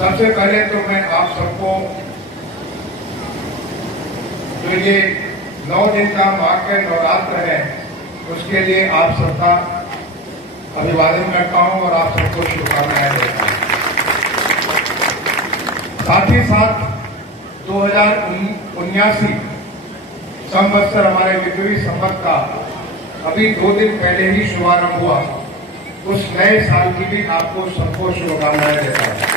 सबसे पहले तो मैं आप सबको जो ये 9 दिन का माघ का नवरात्र है उसके लिए आप सबका अभिवादन करता हूं और आप सबको शुभकामनाएं देता हूं। साथ ही साथ 2079 संवत्सर हमारे विक्रमी संवत का अभी 2 दिन पहले ही शुभारंभ हुआ, उस नए साल की भी आपको सबको शुभकामनाएं देता हूं।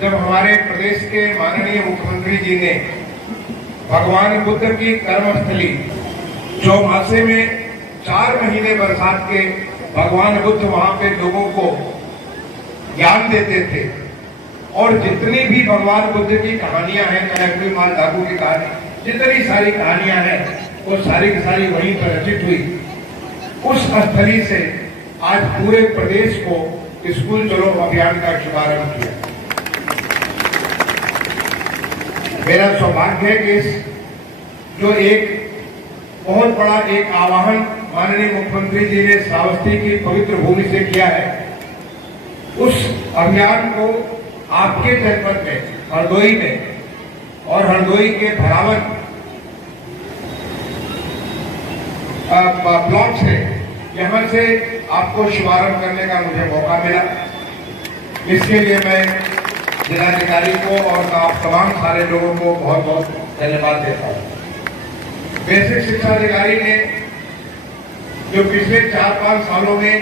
जब हमारे प्रदेश के माननीय मुख्यमंत्री जी ने भगवान बुद्ध की कर्मस्थली चौमासे में 4 महीने बरसात के भगवान बुद्ध वहां पे लोगों को ज्ञान देते थे और जितनी भी भगवान बुद्ध की कहानियां हैं, कनकपुरी माल डाकू की कहानी, जितनी सारी कहानियां हैं वो सारी की सारी वहीं पर रचित हुई। उस स्थली से आज पूरे प्रदेश को स्कूल चलो अभियान का शुभारंभ किया। मेरा सौभाग्य है कि इस जो एक बहुत बड़ा एक आह्वान माननीय मुख्यमंत्री जी ने श्रावस्ती की पवित्र भूमि से किया है, उस अभियान को आपके जनपद में हरदोई में और हरदोई के भरावन ब्लॉक से यहां से आपको शुभारंभ करने का मुझे मौका मिला। इसके लिए मैं जिलाधिकारी को और आप तमाम सारे लोगों को बहुत बहुत धन्यवाद देता हूं। बेसिक शिक्षा अधिकारी ने जो पिछले 4-5 सालों में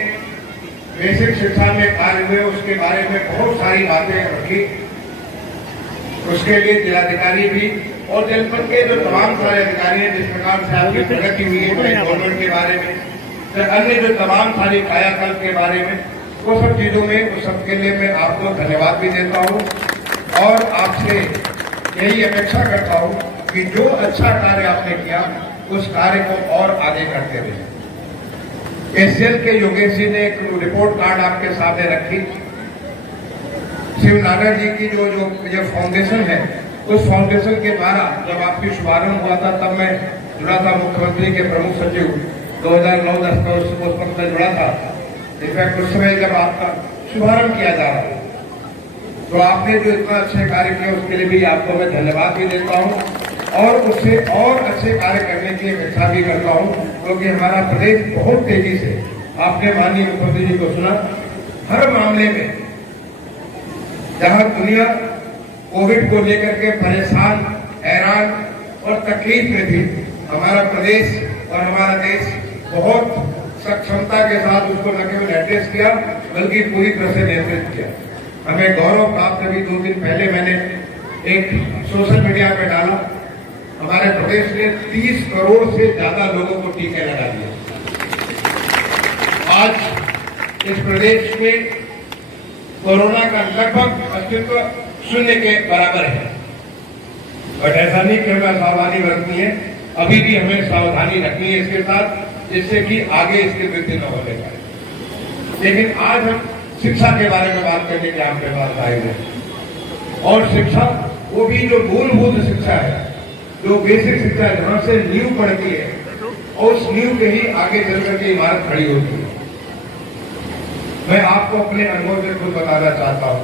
बेसिक शिक्षा में कार्य हुए उसके बारे में बहुत सारी बातें रखी। उसके लिए जिलाधिकारी भी और जनपद के जो तमाम सारे अधिकारी हैं, जिस प्रकार से आपकी प्रगति हुई है गवर्नमेंट के बारे में, फिर अन्य जो तमाम सारी कायाकल्प के बारे में, वो सब चीजों में उस सबके लिए मैं आपको धन्यवाद भी देता हूं और आपसे यही अपेक्षा करता हूं कि जो अच्छा कार्य आपने किया उस कार्य को और आगे करते रहे। एसएल के योगेश जी ने एक रिपोर्ट कार्ड आपके सामने रखी। शिवनागर जी की जो फाउंडेशन है, उस फाउंडेशन के द्वारा जब आपकी शुभारंभ हुआ था तब मैं जुड़ा था, मुख्यमंत्री के प्रमुख सचिव 2009-10 का उस वक्त में जुड़ा था। इनफैक्ट उस समय जब आपका शुभारंभ किया जा रहा है तो आपने जो इतना अच्छे कार्य किया उसके लिए भी आपको मैं धन्यवाद भी देता हूं और उससे और अच्छे कार्य करने की अपेक्षा भी करता हूं, क्योंकि हमारा प्रदेश बहुत तेजी से, आपने माननीय मुख्यमंत्री जी को सुना, हर मामले में जहां दुनिया कोविड को लेकर के परेशान, हैरान और तकलीफ में थी, हमारा प्रदेश और हमारा देश बहुत सक्षमता के साथ उसको न केवल एड्रेस किया बल्कि पूरी तरह से नियंत्रित किया। हमें गौरव प्राप्त अभी 2 दिन पहले मैंने एक सोशल मीडिया पे डाला, हमारे प्रदेश ने 30 करोड़ से ज्यादा लोगों को टीके लगा दिए। आज इस प्रदेश में कोरोना का लगभग अस्तित्व 0 के बराबर है, बट ऐसा नहीं कि हमें सावधानी बरतनी है, अभी भी हमें सावधानी रखनी है इसके साथ, जिससे कि आगे इसकी वृद्धि न होने पाए। लेकिन आज हम शिक्षा के बारे में बात करने के आपके पास आए हैं और शिक्षा वो भी जो मूलभूत शिक्षा है, जो बेसिक शिक्षा है, जहां से नींव पड़ती है और उस नींव के ही आगे चल करके इमारत खड़ी होती है। मैं आपको अपने अनुभव से खुद बताना चाहता हूं।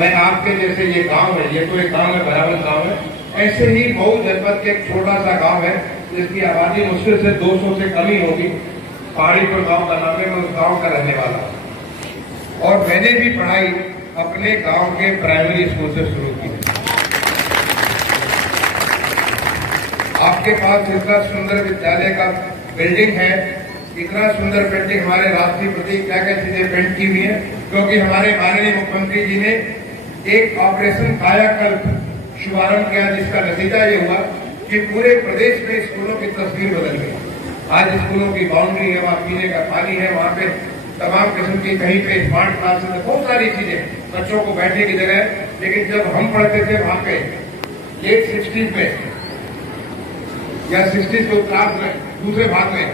मैं आपके जैसे ये गांव है, ये तो एक गांव है, बराबर गांव है, ऐसे ही मऊ जनपद के एक छोटा सा गांव है जिसकी आबादी मुश्किल से 200 से कम ही होगी, पहाड़ीपुर गांव का नाम है। मैं उस गांव का रहने वाला हूं और मैंने भी पढ़ाई अपने गांव के प्राइमरी स्कूल से शुरू की। आपके पास इतना सुंदर विद्यालय का बिल्डिंग है, इतना सुंदर बिल्डिंग, हमारे राष्ट्रीय प्रतीक क्या क्या चीजें पेंट की हुई है, क्योंकि हमारे माननीय मुख्यमंत्री जी ने एक ऑपरेशन कायाकल्प शुभारंभ किया, जिसका नतीजा ये हुआ कि पूरे प्रदेश में स्कूलों की तस्वीर बदल गई। आज स्कूलों की बाउंड्री है, वहां पीने का पानी है, वहां पे तमाम किस्म की, कहीं पे स्मार्ट क्लासेस है, बहुत सारी चीजें, बच्चों को बैठने की जगह है। लेकिन जब हम पढ़ते थे वहां पे लेट 60s में या 60s के उत्तरार्ध में, दूसरे भाग में,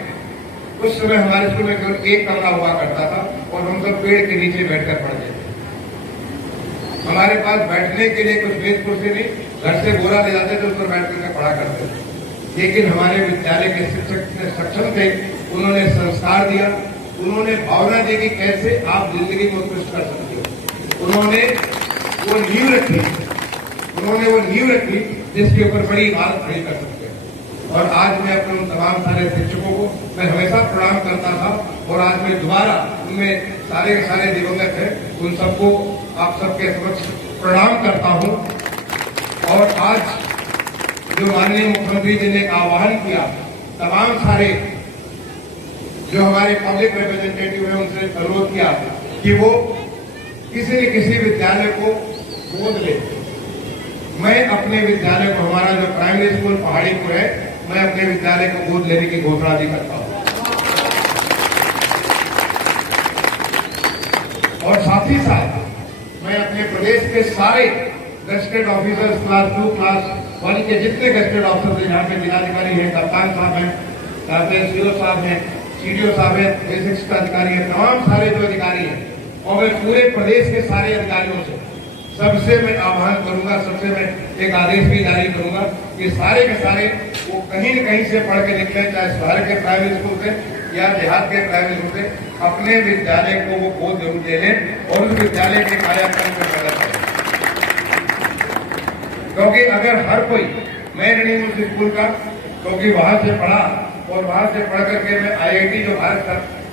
उस समय हमारे स्कूल में केवल एक कमरा हुआ करता था और हम सब पेड़ के नीचे बैठकर पढ़ते थे। हमारे पास बैठने के लिए कुछ मेज कुर्सी नहीं, घर से बोरा ले जाते थे, उस पर बैठ कर पढ़ा करते थे। लेकिन हमारे विद्यालय के शिक्षक सक्षम थे, उन्होंने संस्कार दिया, उन्होंने भावना दी कि कैसे आप जिंदगी में उत्कृष्ट कर सकते हो। उन्होंने वो नींव रखी, उन्होंने वो नींव रखी जिसके ऊपर बड़ी इमारत खड़ी कर सकते हैं। और आज मैं अपने उन तमाम सारे शिक्षकों को मैं हमेशा प्रणाम करता था, और आज मैं दोबारा उनमें सारे के सारे दिवंगत हैं, उन सबको आप सबके समक्ष प्रणाम करता हूं। और आज जो माननीय मुख्यमंत्री जी ने आह्वान किया, तमाम सारे जो हमारे पब्लिक रिप्रेजेंटेटिव हैं उनसे अनुरोध किया कि वो किसी न किसी विद्यालय को गोद ले। मैं अपने विद्यालय को, हमारा जो प्राइमरी स्कूल पहाड़ीपुर है, मैं अपने विद्यालय को गोद लेने की घोषणा भी करता हूं। और साथ ही साथ मैं अपने प्रदेश के सारे गजेटेड ऑफिसर्स, क्लास 2, क्लास 1 के जितने गजेटेड ऑफिसर्स हैं, यहाँ पे जिलाधिकारी हैं, कप्तान साहब हैं, यहाँ पे सीओ साहब हैं, सीडीओ साहब हैं, बेसिक्स का अधिकारी है, तमाम सारे जो अधिकारी हैं, और मैं पूरे प्रदेश के सारे अधिकारियों से सबसे मैं आह्वान करूंगा, सबसे मैं एक आदेश भी जारी करूंगा कि सारे के सारे वो कहीं न कहीं से पढ़ के निकले, चाहे शहर के प्राइमरी स्कूल से या देहात के प्राइमरी स्कूल से, अपने विद्यालय को वो गोद जरूर दे लें और उस विद्यालय के कायाकल्प में मदद करें। क्योंकि अगर हर कोई, मैं नहीं उस स्कूल का, क्योंकि वहां से पढ़ा और वहां से पढ़ करके मैं IIT जो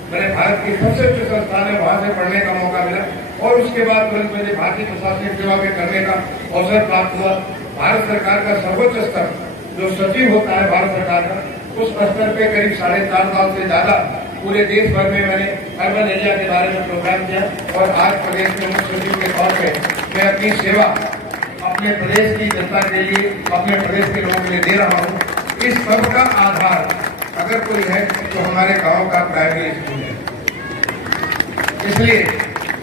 मैंने भारत की सबसे उच्च संस्थान है, वहां से पढ़ने का मौका मिला, और उसके बाद तुरंत मुझे भारतीय प्रशासनिक सेवा में करने का अवसर प्राप्त हुआ। भारत सरकार का सर्वोच्च स्तर जो सचिव होता है भारत सरकार का, उस स्तर पे करीब 4.5 साल से ज्यादा पूरे देश भर में मैंने अर्बन एरिया के बारे में प्रोग्राम किया, और आज प्रदेश में मुख्य सचिव के तौर पर मैं अपनी सेवा अपने प्रदेश की जनता के लिए, अपने प्रदेश के लोगों के लिए दे रहा हूँ। इस सब का आधार अगर कोई है तो हमारे गांव का प्राइमरी स्कूल है। इसलिए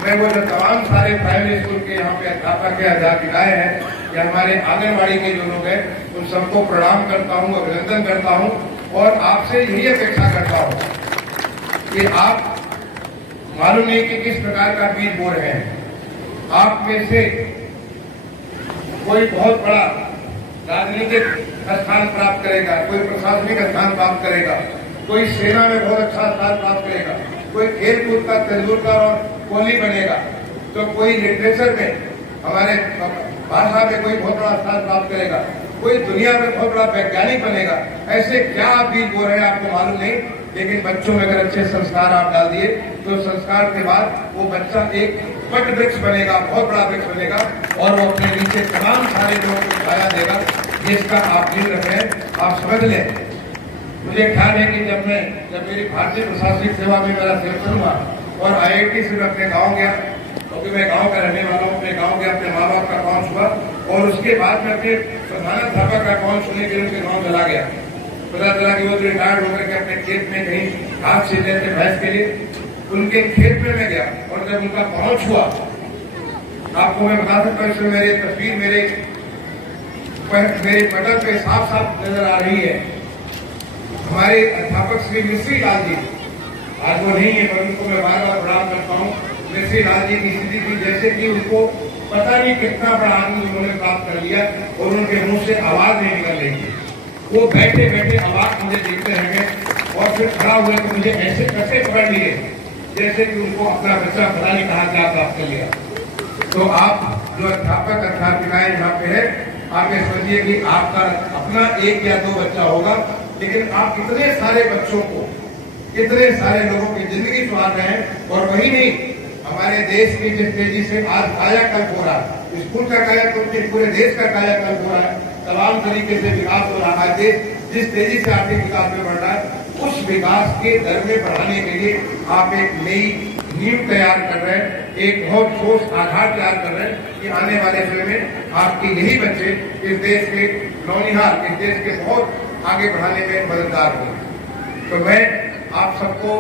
मैं वो जो तमाम सारे प्राइमरी स्कूल के यहाँ पे अध्यापक के अध्यापिकाएं हैं या हमारे आंगनबाड़ी के जो लोग हैं, उन सबको प्रणाम करता हूँ, अभिनंदन करता हूँ, और आपसे यही अपेक्षा करता हूँ कि आप मालूम नहीं कि किस प्रकार का बीज बो रहे हैं। आप में से कोई बहुत बड़ा राजनीतिक स्थान प्राप्त करेगा, कोई प्रशासनिक स्थान प्राप्त करेगा, कोई सेना में बहुत अच्छा स्थान प्राप्त करेगा, कोई खेल कूद का तेंदुलकर और कोहली बनेगा, तो कोई लिटरेचर में, हमारे भाषा में कोई बहुत बड़ा स्थान प्राप्त करेगा, कोई दुनिया में बहुत बड़ा वैज्ञानिक बनेगा। ऐसे क्या आप बीज बो रहे हैं आपको मालूम नहीं, लेकिन बच्चों में अगर अच्छे संस्कार आप डाल दिए तो संस्कार के बाद वो बच्चा एक वट वृक्ष बनेगा, बहुत बड़ा वृक्ष बनेगा, और वो अपने नीचे तमाम सारे लोगों को छाया देगा। जिसका आप दिल रखें, आप समझ लें। मुझे ख्याल है कि जब मेरी भारतीय प्रशासनिक सेवा में मेरा सिलेक्शन हुआ और IIT से मैं अपने गाँव गया, क्योंकि मैं गाँव का रहने वाला हूँ, अपने गाँव गया, अपने माँ बाप का अकाउंट हुआ, और उसके बाद मैं अपने प्रधानाध्यापक का अकाउंट सुनने के लिए उनके गाँव चला गया। पता चला कि वो तो रिटायर्ड होकर के अपने खेत में कहीं घास सींच रहे थे भैंस के लिए, उनके खेत में मैं गया, और जब उनका पहुंच हुआ, आपको मैं बता सकता हूँ, मेरी तस्वीर मेरे पटल पे साफ साफ नजर आ रही है। हमारे अध्यापक श्री मिश्री लाल जी, आज वो नहीं है पर उनको मैं बार बार प्रणाम करता हूँ। मिश्री लाल जी की स्थिति थी जैसे कि उनको पता नहीं कितना बड़ा आनंद उन्होंने प्राप्त कर लिया, और उनके मुंह से आवाज नहीं निकल रही थी। वो बैठे बैठे आवाज मुझे देखते रह गए, और फिर खड़ा हुए तो मुझे ऐसे कैसे पकड़ लिए जैसे कि उनको अपना बच्चा पता नहीं कहा क्या प्राप्त कर लिया। तो आप जो अध्यापक अध्यापिकाएं यहाँ पे है, आप ये समझिए कि आपका अपना 1 या 2 बच्चा होगा, लेकिन आप इतने सारे बच्चों को, इतने सारे लोगों की जिंदगी सुधार रहे हैं। और वही नहीं, हमारे देश की जिस तेजी से आज कायाकल्प हो रहा है, स्कूल का कायाकल्प, पूरे देश का कायाकल्प हो रहा है, तमाम तरीके से विकास हो रहा है। देश जिस तेजी से आर्थिक विकास में बढ़ रहा है, उस विकास के दर में बढ़ाने के लिए आप एक नई नींव तैयार कर रहे हैं, एक बहुत ठोस आधार तैयार कर रहे हैं कि आने वाले समय में आपके यही बच्चे इस देश के नौनिहाल, इस देश के बहुत आगे बढ़ाने में मददगार होंगे। तो मैं आप सबको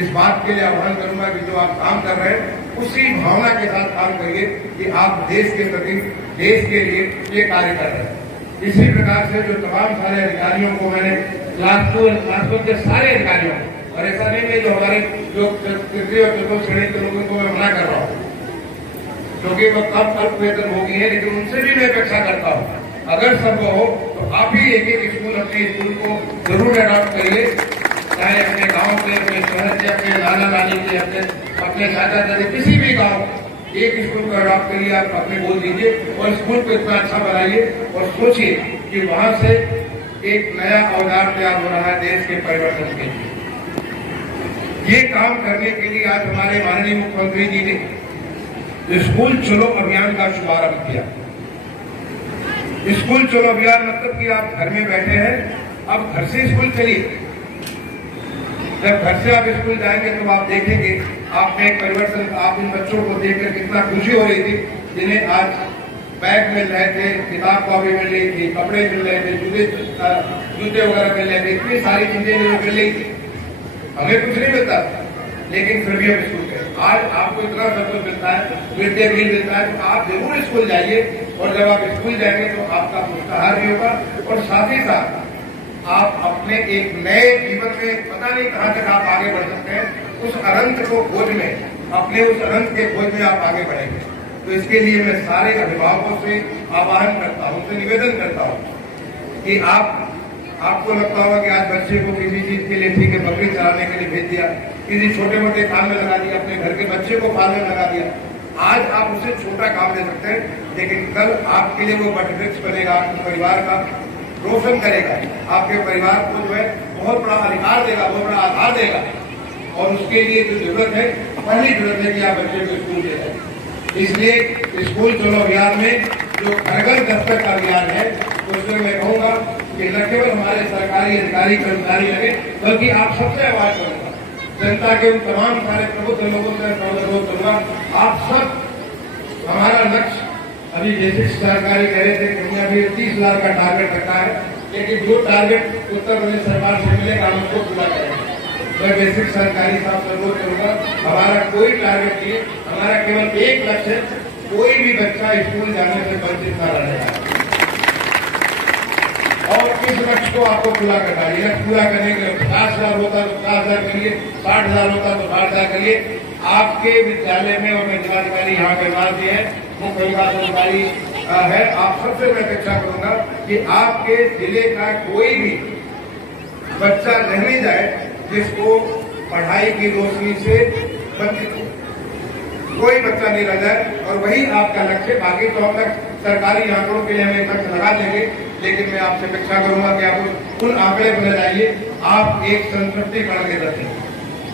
इस बात के लिए आह्वान करूंगा कि जो आप काम कर रहे हैं उसी भावना के साथ काम करिए कि आप देश के प्रति, देश के लिए ये कार्य कर रहे हैं। इसी प्रकार से जो तमाम सारे अधिकारियों को मैंने क्लास 2 के सारे अधिकारियों, और ऐसा नहीं है जो हमारे जो तृतीय और चतुर्थ श्रेणी के लोगों को मैं मना कर रहा हूँ, क्योंकि वो कम अल्प वेतन होगी है, लेकिन उनसे भी मैं अपेक्षा करता हूँ अगर संभव हो तो आप ही एक स्कूल, अपने स्कूल को जरूर अडॉप्ट करिए, चाहे अपने गाँव के, अपने शहर के, अपने नाना नानी के, अपने चाचा चाची, किसी भी गाँव एक स्कूल को अडॉप्ट करिए, आप अपने बोल दीजिए और स्कूल को इतना अच्छा बनाइए और सोचिए कि वहां से एक नया औजार तैयार हो रहा है देश के परिवर्तन के लिए। ये काम करने के लिए आज हमारे माननीय मुख्यमंत्री जी ने स्कूल चलो अभियान का शुभारंभ किया। स्कूल चलो अभियान मतलब कि आप घर में बैठे हैं, अब घर से स्कूल चलिए। जब घर से आप स्कूल जाएंगे तो आप देखेंगे आप में एक परिवर्तन, आप इन बच्चों को देखकर कितना खुशी हो रही थी जिन्हें आज बैग मिल रहे थे, किताब कॉपी मिल रही थी, कपड़े मिल रहे थे, जूते वगैरह मिल रहे थे, इतनी सारी चीजें जो मिल रही थी। हमें कुछ नहीं मिलता लेकिन फिर भी हम स्कूल गए। आज आपको इतना सब कुछ मिलता है, मिड डे मील मिलता है, तो आप जरूर स्कूल जाइए और जब आप स्कूल जाएंगे तो आपका पुष्टाहार भी होगा और साथ ही साथ आप अपने एक नए जीवन में पता नहीं कहां तक आप आगे बढ़ सकते हैं। उस अनंत को खोज में, अपने उस अनंत के खोज में आप आगे बढ़ेंगे। तो इसके लिए मैं सारे अभिभावकों से आह्वान करता हूं, उनसे निवेदन करता हूं कि आपको लगता होगा कि आज बच्चे को किसी चीज के लिए ठीक है बकरी चलाने के लिए भेज दिया, किसी छोटे मोटे काम में लगा दिया, अपने घर के बच्चे को पालने लगा दिया। आज आप उसे छोटा काम दे सकते हैं लेकिन कल आपके लिए वो वटवृक्ष बनेगा, आपके परिवार का रोशन करेगा, आपके परिवार को जो है बहुत बड़ा अधिकार देगा, बहुत बड़ा आधार देगा। और उसके लिए जो जरूरत है, पहली जरूरत है कि आप बच्चे को स्कूल ले जाए। इसलिए स्कूल चलो अभियान में जो घर घर दस्तक का अभियान है उसमें मैं कहूंगा कि न केवल हमारे सरकारी अधिकारी कर्मचारी लगे बल्कि आप सबसे आवाज करूंगा, जनता के उन तमाम सारे प्रबुद्ध लोगों से अनुरोध करूंगा, आप सब हमारा लक्ष्य अभी बेसिक सरकारी कह रहे थे कि अभी 30,000 का टारगेट रखा है, लेकिन जो टारगेट उत्तर प्रदेश सरकार से मिलेगा हम उसको पूरा करेंगे। मैं बेसिक सरकारी साहब से अनुरोध करूंगा, हमारा कोई टारगेट नहीं है, हमारा केवल एक लक्ष्य है, कोई भी बच्चा स्कूल जाने से वंचित न रहने। और इस लक्ष्य को आपको पूरा करना है। लक्ष्य पूरा करने के लिए 50,000 होता तो 50,000 करिए, 60,000 होता तो 60,000 करिए। आपके विद्यालय में और जिलाधिकारी यहाँ के बाद भी है, मुख्य विकास अधिकारी है, आप सबसे मैं अपेक्षा करूंगा कि आपके जिले का कोई भी बच्चा नहीं जाए जिसको पढ़ाई की रोशनी से वंचित हो, कोई बच्चा नहीं रह जाए। और वही आपका लक्ष्य। बाकी तो अब तक सरकारी आंकड़ों के लिए हम एक लक्ष्य लगा देंगे, लेकिन मैं आपसे अपेक्षा करूंगा कि आप उन आंकड़े पर जाइए, आप एक संतृप्ति कण के रखें।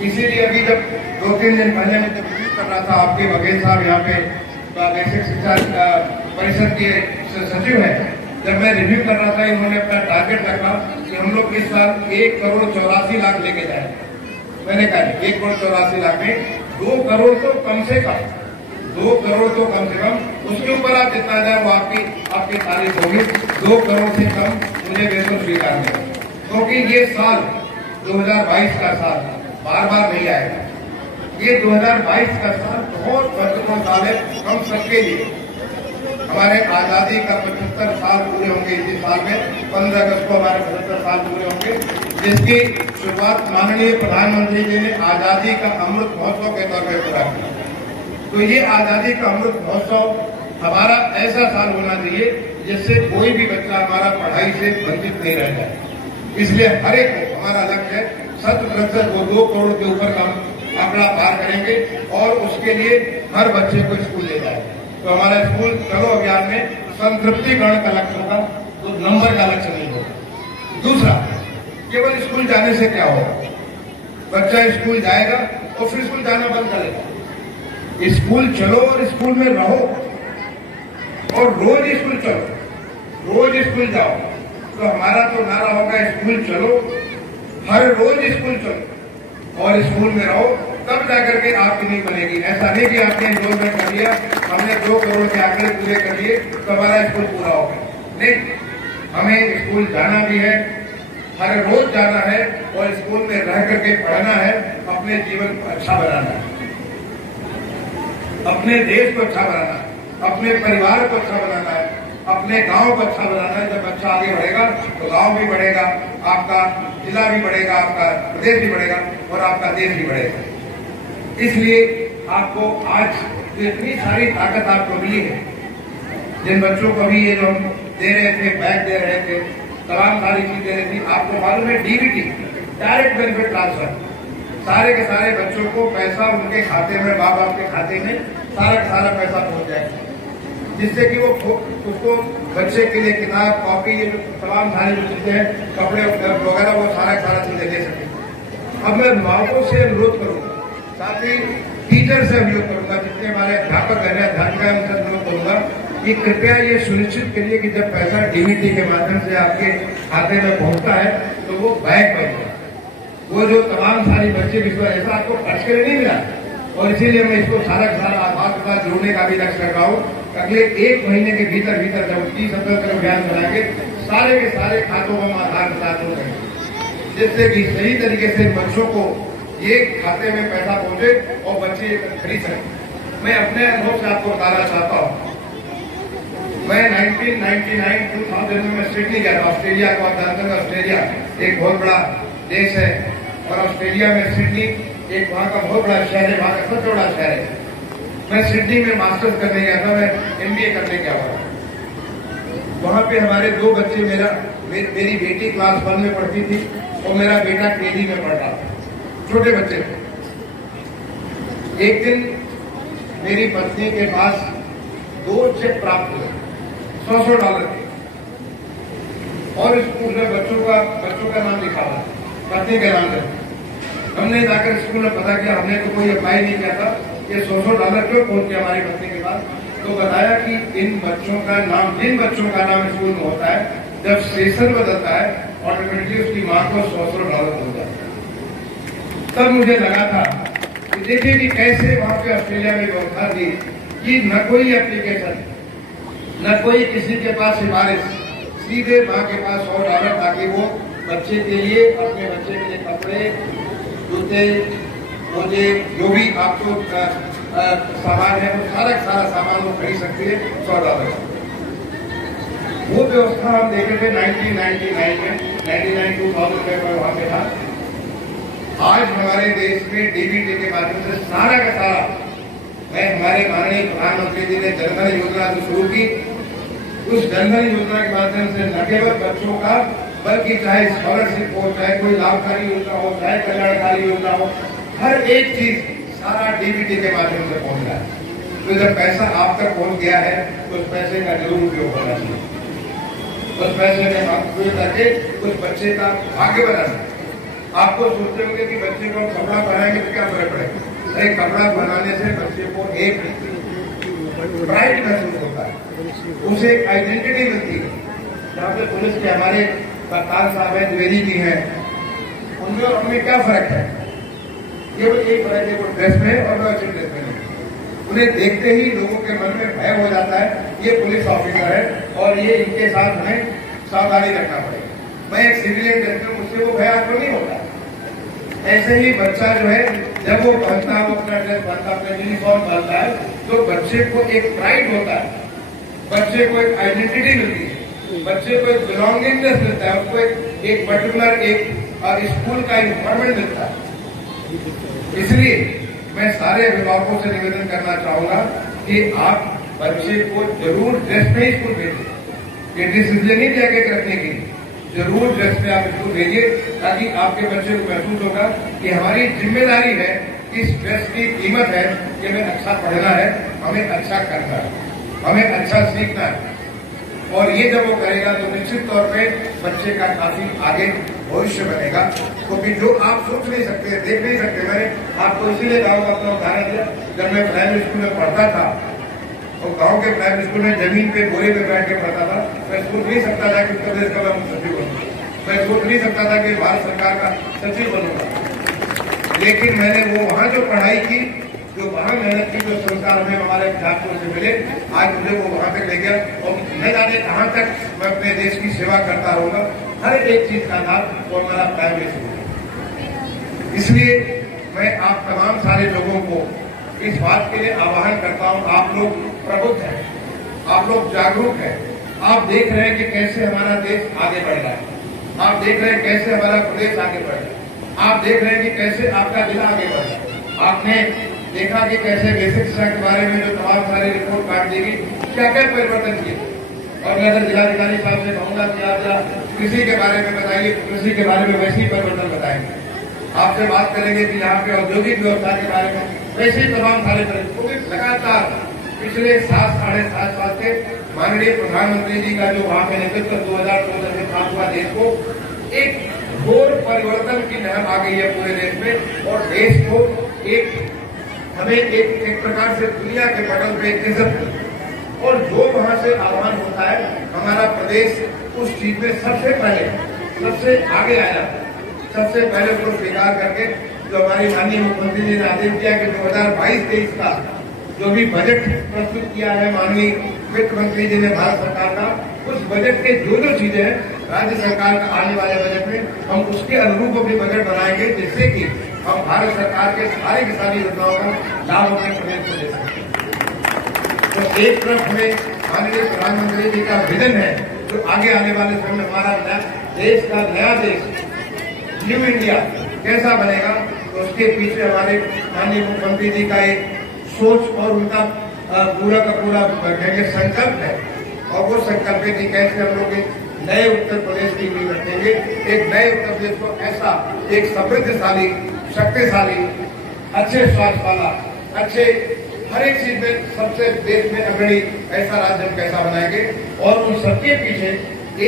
इसीलिए अभी जब 2-3 दिन पहले मैं जब रिव्यू कर रहा था, आपके बघेल साहब यहाँ पे बेसिक शिक्षा परिषद के सचिव है, जब मैं रिव्यू कर रहा था इन्होंने अपना टारगेट रखा कि हम लोग इस साल 1,84,00,000 लेके जाए। मैंने कहा 1,84,00,000 में 2 करोड़ तो कम से कम, 2 करोड़ तो कम से कम, उसके ऊपर आप जितना जाए वो आपकी तारीफ होगी। 2 करोड़ से कम मुझे बिल्कुल स्वीकार नहीं, क्योंकि ये साल 2022 का साल बार बार नहीं आएगा। ये 2022 का साल बहुत महत्वपूर्ण साल है हम सबके लिए। हमारे आजादी का 75 साल पूरे होंगे इसी साल में। 15 अगस्त को हमारे 75 साल पूरे होंगे, जिसकी शुरुआत माननीय प्रधानमंत्री जी ने आजादी का अमृत महोत्सव के तौर पर पूरा किया। तो ये आजादी का अमृत महोत्सव हमारा ऐसा साल होना चाहिए जिससे कोई भी बच्चा हमारा पढ़ाई से वंचित नहीं रह जाए। इसलिए हर एक को हमारा लक्ष्य है 100% वो 2 करोड़ के ऊपर का आंकड़ा पार करेंगे और उसके लिए हर बच्चे को स्कूल ले जाएंगे। तो हमारा स्कूल चलो अभियान में संतृप्तिकरण का लक्ष्य होगा, तो नंबर का लक्ष्य नहीं होगा। दूसरा, केवल स्कूल जाने से क्या होगा? बच्चा स्कूल जाएगा और फिर स्कूल जाना बंद करेगा। स्कूल चलो और स्कूल में रहो और रोज स्कूल चलो, रोज स्कूल जाओ। तो हमारा तो नारा होगा स्कूल चलो, हर रोज स्कूल चलो और स्कूल में रहो, तब जाकर के आपकी नहीं बनेगी। ऐसा नहीं कि आपने एनरोलमेंट कर लिया, हमने 2 करोड़ के आंकड़े पूरे कर लिए तो हमारा स्कूल पूरा हो गया। नहीं, हमें स्कूल जाना भी है, हर रोज जाना है और स्कूल में रह करके पढ़ना है, अपने जीवन को अच्छा बनाना है, अपने देश को अच्छा बनाना है, अपने परिवार को अच्छा बनाना है, अपने गांव को अच्छा बनाना है। जब बच्चा आगे बढ़ेगा तो गांव भी बढ़ेगा, आपका जिला भी बढ़ेगा, आपका प्रदेश भी बढ़ेगा और आपका देश भी बढ़ेगा। इसलिए आपको आज इतनी सारी ताकत आपको मिली है। जिन बच्चों को भी ये जो हम दे रहे थे, बैग दे रहे थे, तमाम सारी चीज दे रही थी, आपको मालूम है डीबीटी, डायरेक्ट बेनिफिट ट्रांसफर, सारे के सारे बच्चों को पैसा उनके खाते में, माँ बाप के खाते में सारा का सारा पैसा पहुंच जाए, जिससे कि वो उसको बच्चे के लिए किताब, कॉपी, ये जो तमाम सारी जो चीजें हैं, कपड़े वगैरह, वो सारा चीजें ले सके। अब मैं माओं से अनुरोध करूंगा, साथ ही टीचर से अनुरोध करूंगा, जितने हमारे अध्यापक हैं, अध्यापिका, उनसे अनुरोध करूंगा कि कृपया ये सुनिश्चित करिए कि जब पैसा डीबीटी के माध्यम से आपके खाते में पहुंचता है तो वो बैग बन जाए। वो जो तमाम सारी बच्चे भी ऐसा आपको खर्च के लिए नहीं मिला, और इसीलिए मैं इसको सारा आधार के साथ जोड़ने का भी लक्ष्य कर रहा हूँ। अगले 1 महीने के भीतर जब 30 अप्रैल तक अभियान बनाएंगे, सारे के सारे खातों में आधार के साथ हो जाएंगे, जिससे कि सही तरीके से बच्चों को ये खाते में पैसा पहुंचे और बच्चे खरीद सकें। मैं अपने अनुभव से आपको बताना चाहता हूँ। मैं 1999-2000 में सिडनी गया था, ऑस्ट्रेलिया को। ऑस्ट्रेलिया एक बहुत बड़ा देश है, और ऑस्ट्रेलिया में सिडनी एक वहाँ का बहुत बड़ा शहर है, वहाँ का सबसे बड़ा शहर है। मैं सिडनी में मास्टर्स करने गया था, मैं MBA करने गया था। वहाँ पे हमारे 2 बच्चे, मेरी बेटी क्लास 1 में पढ़ती थी और मेरा बेटा KG में पढ़ रहा था, छोटे बच्चे थे। एक दिन मेरी पत्नी के पास 2 चेक प्राप्त हुए, $100 के, और स्कूल में बच्चों का नाम लिखा था, पत्नी के नाम से। हमने जाकर स्कूल में पता किया, हमने तो कोई अप्लाई नहीं किया था, ये $100 क्यों पहुंच गया हमारी पत्नी के पास। तो बताया कि जिन बच्चों का नाम स्कूल में होता है, जब सेशन बदलता है ऑटोमेटिकली उसकी मां को $100 हो जाता है। तब मुझे लगा था कि देखिए कि कैसे वहां पे ऑस्ट्रेलिया में व्यवस्था थी कि न कोई एप्लीकेशन, न कोई किसी के पास सिफारिश, सीधे मां के पास $100, ताकि वो बच्चे के लिए, अपने बच्चे के लिए कपड़े, जूते, मोजे, जो भी आपको सामान है, वो सारा सामान वो खरीद सकती है $100। वो व्यवस्था हम देखे थे 1999 में, 1999-2000 में मैं वहां पे था। आज हमारे देश में डीबीटी के माध्यम से सारा का सारा, मैं हमारे माननीय प्रधानमंत्री जी ने जनधन योजना जो शुरू की, उस जनधन योजना के माध्यम से न केवल बच्चों का, बल्कि चाहे स्कॉलरशिप हो, चाहे कोई लाभकारी योजना हो, चाहे कल्याणकारी योजना हो, हर एक चीज सारा डीबीटी के माध्यम से पहुंच रहा है। तो जब पैसा आप तक पहुंच गया है तो उस पैसे का जरूर उपयोग होना चाहिए, उस पैसे में आप उपयोग करके उस बच्चे का भाग्य बनाना। आपको सोचते होंगे कि बच्चे को कपड़ा पहनाएंगे तो क्या फर्क पड़ेगा। अरे कपड़ा बनाने से बच्चे को एक प्राइड महसूस होता है, उसे एक आइडेंटिटी मिलती है। जहाँ पे पुलिस के हमारे कप्तान साहब है, द्विवेदी जी हैं, उनमें और हमें क्या फर्क है? केवल एक फर्क है, वो ड्रेस में और वो अच्छी ड्रेस में नहीं। उन्हें देखते ही लोगों के मन में भय हो जाता है, ये पुलिस ऑफिसर है और ये इनके साथ हमें सावधानी रखना पड़ेगा। मैं एक सिविलियन ड्रेस में, मुझसे वो भय आपको नहीं होता। ऐसे ही बच्चा जो है, जब वो पहनता है, वो अपना ड्रेस पहनता है, अपना यूनिफॉर्म पहनता है, तो बच्चे को एक प्राइड होता है, बच्चे को एक आइडेंटिटी मिलती है, बच्चे को एक बिलोंगिंगनेस मिलता है, उसको एक पर्टिकुलर एक स्कूल का इन्वायरमेंट मिलता है। इसलिए मैं सारे अभिभावकों से निवेदन करना चाहूंगा कि आप बच्चे को जरूर ड्रेस में ही स्कूल भेजिए। ये डिसीजन नहीं जैकेट रखने की, जरूर ड्रेस में आप स्कूल भेजिए, ताकि आपके बच्चे को महसूस होगा कि हमारी जिम्मेदारी है, इस ड्रेस की कीमत है कि हमें अच्छा पढ़ना है, हमें अच्छा करना है, हमें अच्छा सीखना है। और ये जब वो करेगा तो निश्चित तौर पे बच्चे का काफी आगे भविष्य बनेगा, क्योंकि जो आप सोच नहीं सकते, देख नहीं सकते। मैंने आपको इसीलिए गाँव का अपना उदाहरण दिया। जब मैं प्राइमरी स्कूल में पढ़ता था, तो गाँव के प्राइमरी स्कूल में जमीन पे बोरे पे बैठ के पढ़ता था। मैं सोच नहीं सकता था कि उत्तर प्रदेश का मैं सचिव बनूंगा, मैं सोच नहीं सकता था कि भारत सरकार का सचिव बनूंगा। लेकिन मैंने वो वहाँ जो पढ़ाई की, जो वहाँ मेहनत की, जो संस्कार हमें हमारे छात्रों से मिले, आज मुझे वो वहाँ तक ले गया और न जाने कहाँ तक मैं अपने देश की सेवा करता रहूंगा। हर एक चीज का लाभ और मेरा प्राइमरी स्कूल। इसलिए मैं आप तमाम सारे लोगों को इस बात के लिए आह्वान करता हूँ, आप लोग प्रबुद्ध हैं, आप लोग जागरूक हैं, आप देख रहे हैं कि कैसे हमारा देश आगे बढ़ रहा है, आप देख रहे हैं कैसे हमारा प्रदेश आगे बढ़ रहा है, आप देख रहे हैं कि कैसे आपका जिला आगे बढ़ रहा है। आपने देखा कि कैसे बेसिक शिक्षा के बारे में जो तमाम सारी रिपोर्ट काट देगी, क्या क्या परिवर्तन किए। और मैं अगर जिलाधिकारी साहब से कहूंगा कि आप कृषि के बारे में बताइए, कृषि के बारे में वैसे ही परिवर्तन बताएंगे। आपसे बात करेंगे कि यहाँ पे औद्योगिक व्यवस्था के बारे में, वैसे तमाम सारे क्योंकि लगातार पिछले 7-7.5 साल से माननीय प्रधानमंत्री जी का जो वहां पे नेतृत्व 2014 में प्राप्त हुआ, देश को एक घोर परिवर्तन की लहर आ गई है पूरे देश में, और देश को हमें एक प्रकार से दुनिया के पटल पे इज्जत, और जो वहां से आह्वान होता है हमारा प्रदेश उस चीज में सबसे आगे आया, सबसे पहले उसको स्वीकार करके जो हमारी माननीय मुख्यमंत्री जी ने आदेश दिया कि 2022-23 का जो भी बजट प्रस्तुत किया है माननीय वित्त मंत्री जी ने भारत सरकार का, उस बजट के जो चीजें हैं राज्य सरकार का आने वाले बजट में हम उसके अनुरूप अपने बजट बनाएंगे, जिससे कि हम भारत सरकार के सारी योजनाओं का लाभ अपने प्रदेश को दे सकें। तो एक तरफ हमें माननीय प्रधानमंत्री जी का विजन है जो आगे आने वाले समय में हमारा देश का नया देश न्यू इंडिया कैसा बनेगा, तो उसके पीछे हमारे माननीय मुख्यमंत्री जी का एक सोच और उनका पूरा का पूरा संकल्प है, और वो संकल्प है कि कैसे हम लोग एक नए उत्तर प्रदेश की नींव रखेंगे, एक नए उत्तर प्रदेश को ऐसा एक समृद्धशाली, शक्तिशाली, अच्छे स्वास्थ्य वाला, अच्छे हर एक चीज में सबसे देश में अग्रणी ऐसा राज्य हम कैसा बनाएंगे। और उन सबके पीछे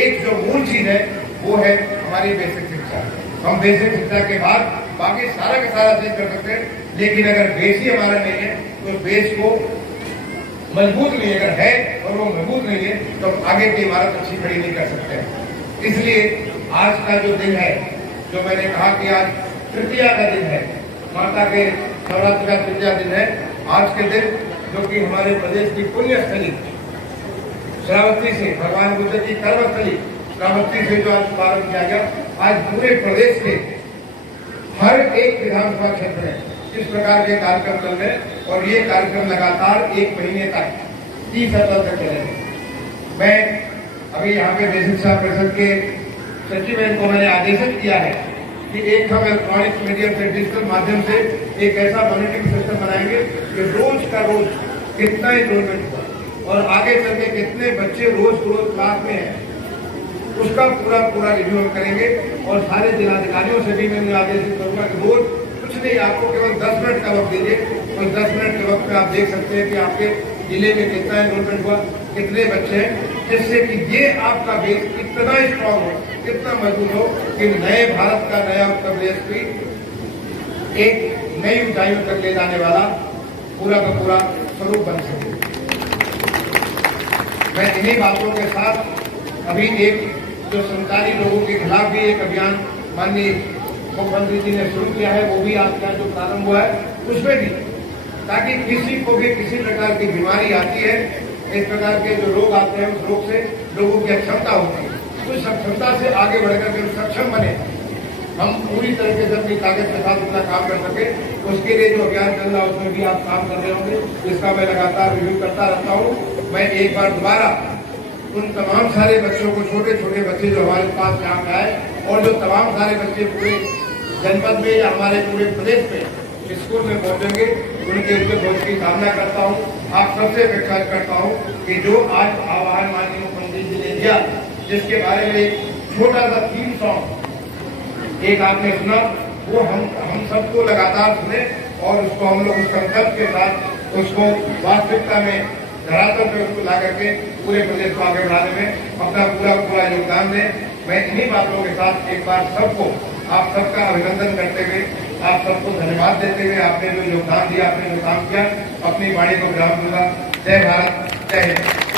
एक जो मूल चीज है वो है हमारी बेसिक शिक्षा। हम बेसिक शिक्षा के बाद बाकी सारा का सारा चीज कर सकते हैं, लेकिन अगर बेस ही हमारा नहीं है तो बेस को मजबूत नहीं अगर है और वो मजबूत नहीं है तो आगे की इमारत अच्छी खड़ी नहीं कर सकते। इसलिए आज का जो दिन है, जो मैंने कहा कि आज तृतीया का दिन है, माता के नवरात्र का तृतीया दिन है, आज के दिन जो कि हमारे प्रदेश की पुण्य स्थली श्रावस्ती से भगवान बुद्ध की कर्मस्थली श्रावस्ती से जो आज प्रारंभ किया गया, आज पूरे प्रदेश के हर एक विधानसभा क्षेत्र में इस प्रकार के कार्यक्रम चल रहे हैं, और ये कार्यक्रम लगातार 1 महीने तक 30 अप्रैल तक चलेंगे। मैं अभी यहाँ पे बेसिक शिक्षा परिषद के सचिव को मैंने आदेशित किया है कि एक हम इलेक्ट्रॉनिक मीडियम से डिजिटल माध्यम से एक ऐसा मॉनिटरिंग सिस्टम बनाएंगे कि रोज का रोज कितना एनरोलमेंट हुआ और आगे चल के कितने बच्चे रोज क्लास में हैं, उसका पूरा रिव्यू हम करेंगे। और सारे जिलाधिकारियों से भी मैं आदेशित करूंगा कि रोज कुछ नहीं, आपको केवल 10 मिनट का वक्त दीजिए, तो 10 मिनट के वक्त में आप देख सकते हैं कि आपके जिले में कितना एनरोलमेंट हुआ, कितने बच्चे हैं, जिससे कि ये आपका बेस कितना स्ट्रांग हो, कितना मजबूत हो कि नए भारत का नया उत्तर प्रदेश की एक नई ऊंचाइयों तक ले जाने वाला पूरा का पूरा स्वरूप बन सके। मैं इन्हीं बातों के साथ अभी एक जो सरकारी लोगों के खिलाफ भी एक अभियान माननीय मुख्यमंत्री जी ने शुरू किया है, वो भी आपके यहाँ जो प्रारंभ हुआ है उसमें भी, ताकि किसी को भी किसी प्रकार की बीमारी आती है, इस प्रकार के जो रोग आते हैं उस रोग से लोगों की अक्षमता होती है, तो इस अक्षमता से आगे बढ़कर के सक्षम बने, हम पूरी तरीके से अपनी ताकत के साथ अपना काम कर सके। उसके लिए जो अभियान चल रहा है उसमें भी आप काम कर रहे होंगे, जिसका मैं लगातार रिव्यू करता रहता हूँ। मैं एक बार दोबारा उन तमाम सारे बच्चों को, छोटे छोटे बच्चे जो हमारे पास यहाँ पे आए, और जो तमाम सारे बच्चे पूरे जनपद में या हमारे पूरे प्रदेश में स्कूल में पहुंचेंगे, उनके भविष्य की कामना करता हूँ। आप सबसे अपेक्षा करता हूँ कि जो आज आह्वान माननीय मुख्यमंत्री जी ने दिया, जिसके बारे में एक छोटा सा थीम सॉन्ग एक आपने सुना, वो हम सबको लगातार सुने और उसको हम लोग उस संकल्प के साथ उसको वास्तविकता में धरातल पे उसको ला करके पूरे प्रदेश को आगे बढ़ाने में अपना पूरा योगदान दें। मैं इन्हीं बातों के साथ एक बार सबको, आप सबका अभिनंदन करते हुए, आप सबको धन्यवाद देते हुए, आपने जो योगदान दिया, आपने जो काम किया, अपनी वाणी को विराम दूंगा। जय भारत, जय हिंद।